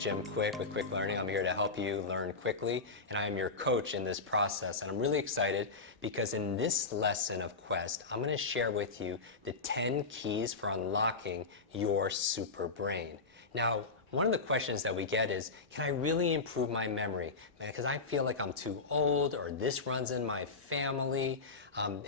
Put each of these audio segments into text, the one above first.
Jim Quick with Quick Learning. I'm here to help you learn quickly, and I am your coach in this process. And I'm really excited because in this lesson of Quest, I'm going to share with you the 10 keys for unlocking your super brain. Now, one of the questions that we get is, can I really improve my memory? Because I feel like I'm too old, or this runs in my family,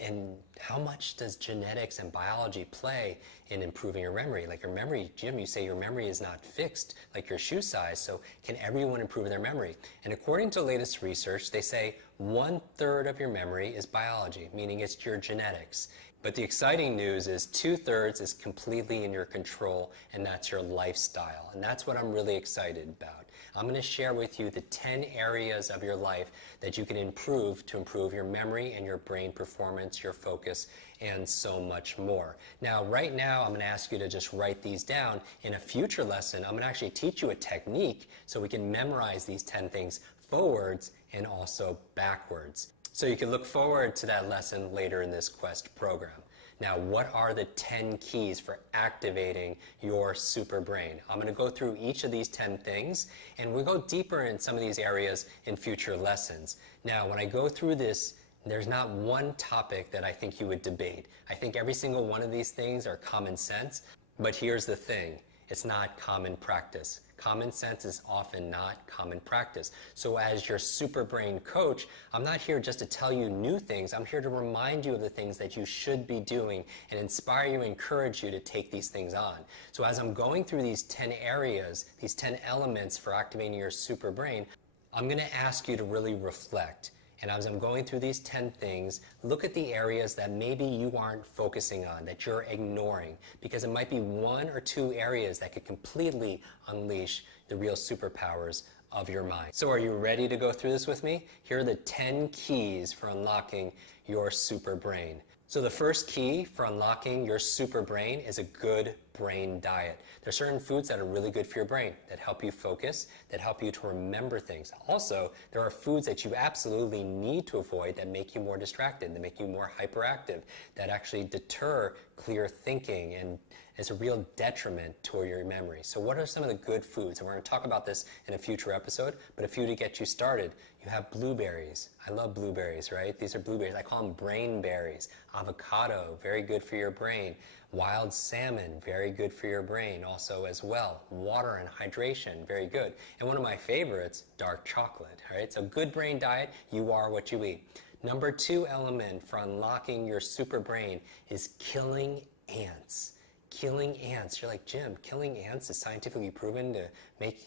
and how much does genetics and biology play in improving your memory? Like your memory, Jim, you say your memory is not fixed like your shoe size, so can everyone improve their memory? And according to latest research, they say 1/3 of your memory is biology, meaning it's your genetics. But the exciting news is 2/3 is completely in your control, and that's your lifestyle. And that's what I'm really excited about. I'm going to share with you the 10 areas of your life that you can improve to improve your memory and your brain performance, your focus, and so much more. Now, right now, I'm going to ask you to just write these down. In a future lesson, I'm going to actually teach you a technique so we can memorize these 10 things forwards and also backwards. So you can look forward to that lesson later in this Quest program. Now, what are the 10 keys for activating your super brain? I'm going to go through each of these 10 things, and we'll go deeper in some of these areas in future lessons. Now, when I go through this, there's not one topic that I think you would debate. I think every single one of these things are common sense, but here's the thing. It's not common practice. Common sense is often not common practice. So as your super brain coach, I'm not here just to tell you new things. I'm here to remind you of the things that you should be doing and inspire you, encourage you to take these things on. So as I'm going through these 10 areas, these 10 elements for activating your super brain, I'm going to ask you to really reflect. And as I'm going through these 10 things, look at the areas that maybe you aren't focusing on, that you're ignoring, because it might be one or two areas that could completely unleash the real superpowers of your mind. So are you ready to go through this with me? Here are the 10 keys for unlocking your super brain. So the first key for unlocking your super brain is a good brain diet. There are certain foods that are really good for your brain, that help you focus, that help you to remember things. Also, there are foods that you absolutely need to avoid that make you more distracted, that make you more hyperactive, that actually deter clear thinking and is a real detriment to your memory. So what are some of the good foods? And we're going to talk about this in a future episode, but a few to get you started. You have blueberries. I love blueberries, right? These are blueberries. I call them brain berries. Avocado, very good for your brain. Wild salmon, very good for your brain also as well. Water and hydration, very good. And one of my favorites, dark chocolate, right? So good brain diet, you are what you eat. Number 2 element for unlocking your super brain is killing ants. Killing ants. You're like, Jim, killing ants is scientifically proven to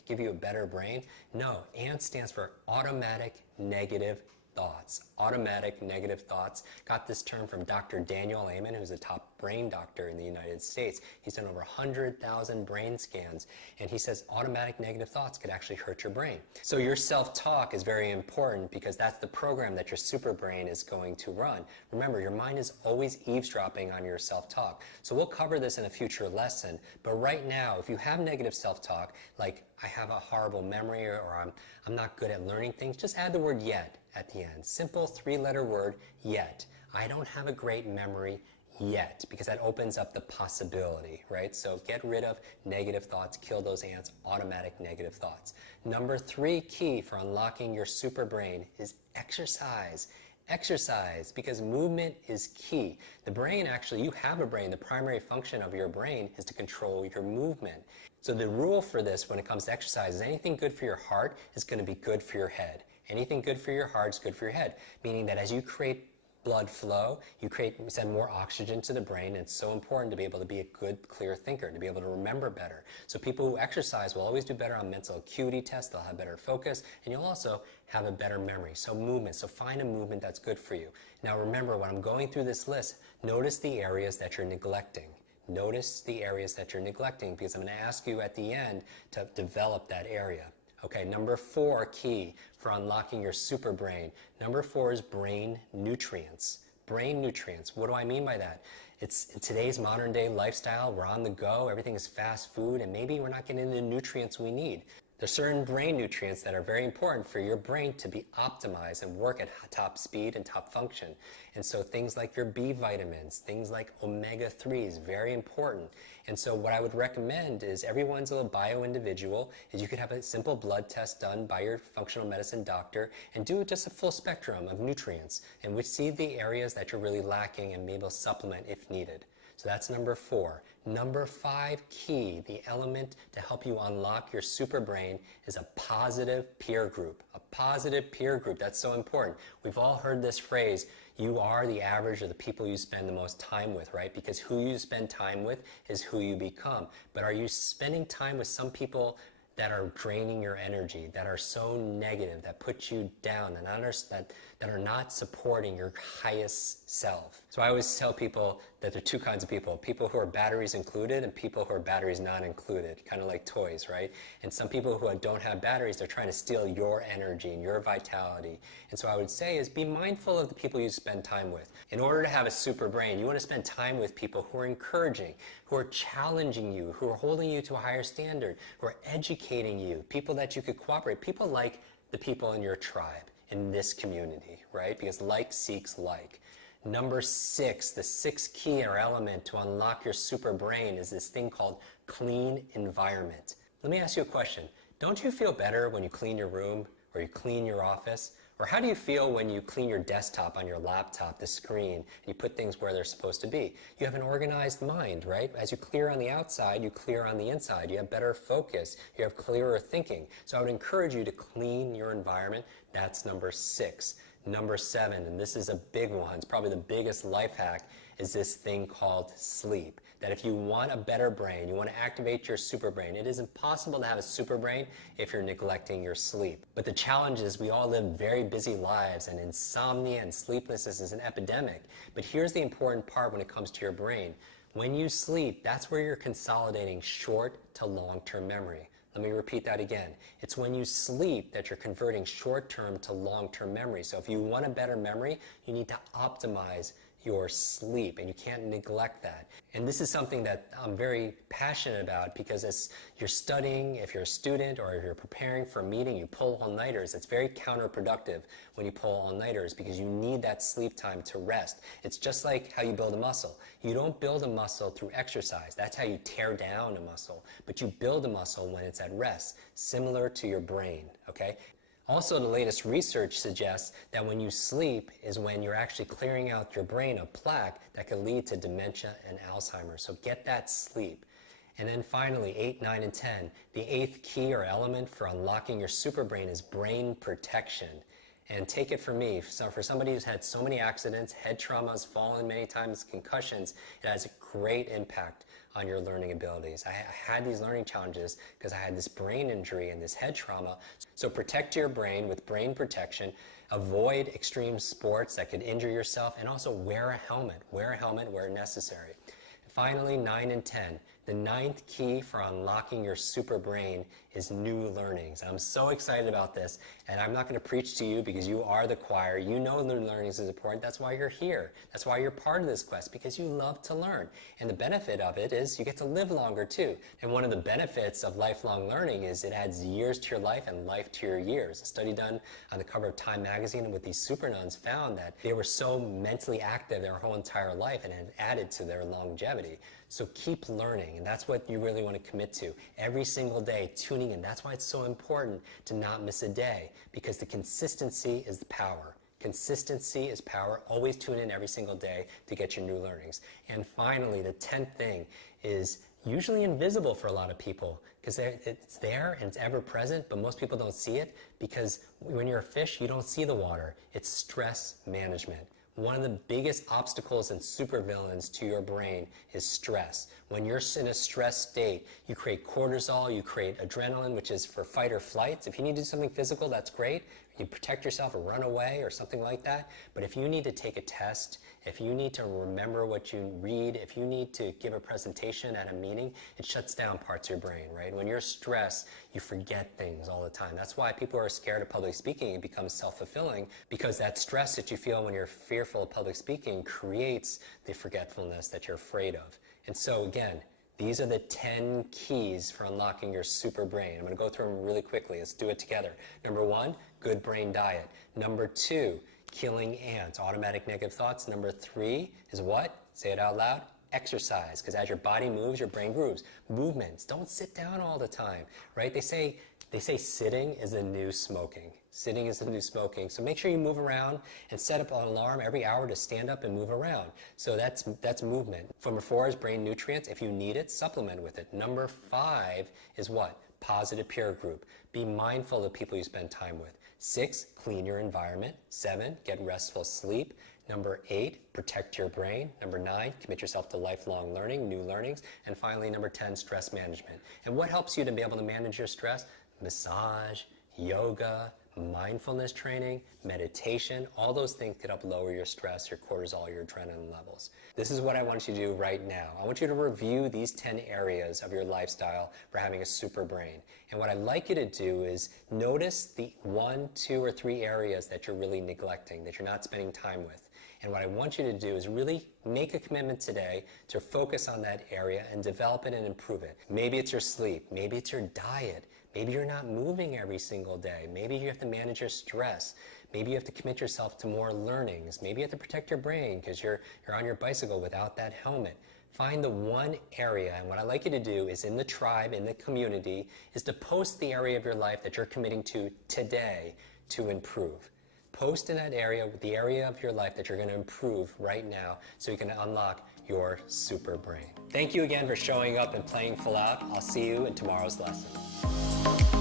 give you a better brain? No, ANTS stands for automatic negative thoughts. Automatic negative thoughts. Got this term from Dr. Daniel Amen, who's a top brain doctor in the United States. He's done over 100,000 brain scans, and he says automatic negative thoughts could actually hurt your brain. So your self-talk is very important because that's the program that your super brain is going to run. Remember, your mind is always eavesdropping on your self-talk. So we'll cover this in a future lesson, but right now, if you have negative self-talk, like I have a horrible memory or I'm not good at learning things, just add the word yet at the end. Simple 3-letter word, yet. I don't have a great memory yet, because that opens up the possibility, right? So get rid of negative thoughts, kill those ants, automatic negative thoughts. Number 3 key for unlocking your super brain is exercise. Exercise, because movement is key. The brain actually, you have a brain. The primary function of your brain is to control your movement. So the rule for this when it comes to exercise is anything good for your heart is going to be good for your head. Anything good for your heart is good for your head, meaning that as you create blood flow, you send more oxygen to the brain, and it's so important to be able to be a good, clear thinker, to be able to remember better. So people who exercise will always do better on mental acuity tests, they'll have better focus, and you'll also have a better memory. So movement, so find a movement that's good for you. Now remember, when I'm going through this list, notice the areas that you're neglecting. Notice the areas that you're neglecting, because I'm going to ask you at the end to develop that area. Okay, number 4 key for unlocking your super brain. Number 4 is brain nutrients. Brain nutrients. What do I mean by that? It's in today's modern day lifestyle, we're on the go, everything is fast food, and maybe we're not getting the nutrients we need. There's certain brain nutrients that are very important for your brain to be optimized and work at top speed and top function. And so things like your B vitamins, things like omega-3s, very important. And so what I would recommend is everyone's a bio-individual, is you could have a simple blood test done by your functional medicine doctor and do just a full spectrum of nutrients and which see the areas that you're really lacking and maybe supplement if needed. So that's number 4. Number 5 key, the element to help you unlock your super brain, is a positive peer group. A positive peer group, that's so important. We've all heard this phrase, you are the average of the people you spend the most time with, right? Because who you spend time with is who you become. But are you spending time with some people that are draining your energy, that are so negative, that put you down, that are not supporting your highest self? So I always tell people that there are two kinds of people who are batteries included and people who are batteries not included, kind of like toys, right? And some people who don't have batteries, they're trying to steal your energy and your vitality. And so I would say is be mindful of the people you spend time with. In order to have a super brain, you want to spend time with people who are encouraging, who are challenging you, who are holding you to a higher standard, who are educating you, people that you could cooperate, people like the people in your tribe, in this community, right? Because like seeks like. Number 6, the 6th key or element to unlock your super brain is this thing called clean environment. Let me ask you a question. Don't you feel better when you clean your room or you clean your office? Or how do you feel when you clean your desktop on your laptop, the screen, and you put things where they're supposed to be? You have an organized mind, right? As you clear on the outside, you clear on the inside. You have better focus. You have clearer thinking. So I would encourage you to clean your environment. That's number 6. Number 7, and this is a big one, it's probably the biggest life hack, is this thing called sleep. That if you want a better brain, you want to activate your super brain, it is impossible to have a super brain if you're neglecting your sleep. But the challenge is we all live very busy lives, and insomnia and sleeplessness is an epidemic. But here's the important part when it comes to your brain. When you sleep, that's where you're consolidating short to long-term memory. Let me repeat that again. It's when you sleep that you're converting short-term to long-term memory. So if you want a better memory, you need to optimize your sleep, and you can't neglect that. And this is something that I'm very passionate about because as you're studying, if you're a student or if you're preparing for a meeting, you pull all-nighters. It's very counterproductive when you pull all-nighters because you need that sleep time to rest. It's just like how you build a muscle. You don't build a muscle through exercise. That's how you tear down a muscle. But you build a muscle when it's at rest, similar to your brain, okay? Also, the latest research suggests that when you sleep is when you're actually clearing out your brain of plaque that could lead to dementia and Alzheimer's. So get that sleep. And then finally, 8, 9, and 10, the 8th key or element for unlocking your super brain is brain protection. And take it from me, so for somebody who's had so many accidents, head traumas, fallen many times, concussions, it has a great impact on your learning abilities. I had these learning challenges because I had this brain injury and this head trauma. So protect your brain with brain protection. Avoid extreme sports that could injure yourself, and also wear a helmet. Wear a helmet where necessary. Finally, 9 and 10. The 9th key for unlocking your super brain is new learnings. I'm so excited about this, and I'm not going to preach to you because you are the choir. You know new learnings is important. That's why you're here. That's why you're part of this quest, because you love to learn. And the benefit of it is you get to live longer too. And one of the benefits of lifelong learning is it adds years to your life and life to your years. A study done on the cover of Time magazine with these super nuns found that they were so mentally active their whole entire life, and it added to their longevity. So keep learning, and that's what you really want to commit to. Every single day, tuning in. That's why it's so important to not miss a day, because the consistency is the power. Consistency is power. Always tune in every single day to get your new learnings. And finally, the 10th thing is usually invisible for a lot of people because it's there and it's ever present, but most people don't see it because when you're a fish, you don't see the water. It's stress management. One of the biggest obstacles and supervillains to your brain is stress. When you're in a stress state, you create cortisol, you create adrenaline, which is for fight or flight. If you need to do something physical, that's great. You protect yourself or run away or something like that. But if you need to take a test, if you need to remember what you read, if you need to give a presentation at a meeting, it shuts down parts of your brain, right? When you're stressed, you forget things all the time. That's why people are scared of public speaking. It becomes self-fulfilling because that stress that you feel when you're fearful of public speaking creates the forgetfulness that you're afraid of. And so again, These are the 10 keys for unlocking your super brain. I'm going to go through them really quickly. Let's do it together. Number 1, good brain diet. Number 2, killing ants, automatic negative thoughts. Number 3 is what? Say it out loud. Exercise, because as your body moves, your brain grooves. Movements. Don't sit down all the time, right? They say sitting is the new smoking. Sitting is the new smoking. So make sure you move around and set up an alarm every hour to stand up and move around. So that's movement. Number 4 is brain nutrients. If you need it, supplement with it. Number 5 is what? Positive peer group. Be mindful of the people you spend time with. 6, clean your environment. 7, get restful sleep. Number 8, protect your brain. Number 9, commit yourself to lifelong learning, new learnings. And finally, number 10, stress management. And what helps you to be able to manage your stress? Massage, yoga, mindfulness training, meditation, all those things could help lower your stress, your cortisol, your adrenaline levels. This is what I want you to do right now. I want you to review these 10 areas of your lifestyle for having a super brain. And what I'd like you to do is notice the 1, 2, or 3 areas that you're really neglecting, that you're not spending time with. And what I want you to do is really make a commitment today to focus on that area and develop it and improve it. Maybe it's your sleep, maybe it's your diet, maybe you're not moving every single day, maybe you have to manage your stress, maybe you have to commit yourself to more learnings, maybe you have to protect your brain because you're on your bicycle without that helmet. Find the one area, and what I'd like you to do is in the tribe, in the community, is to post the area of your life that you're committing to today to improve. Post in that area, the area of your life that you're going to improve right now so you can unlock your super brain. Thank you again for showing up and playing full out. I'll see you in tomorrow's lesson.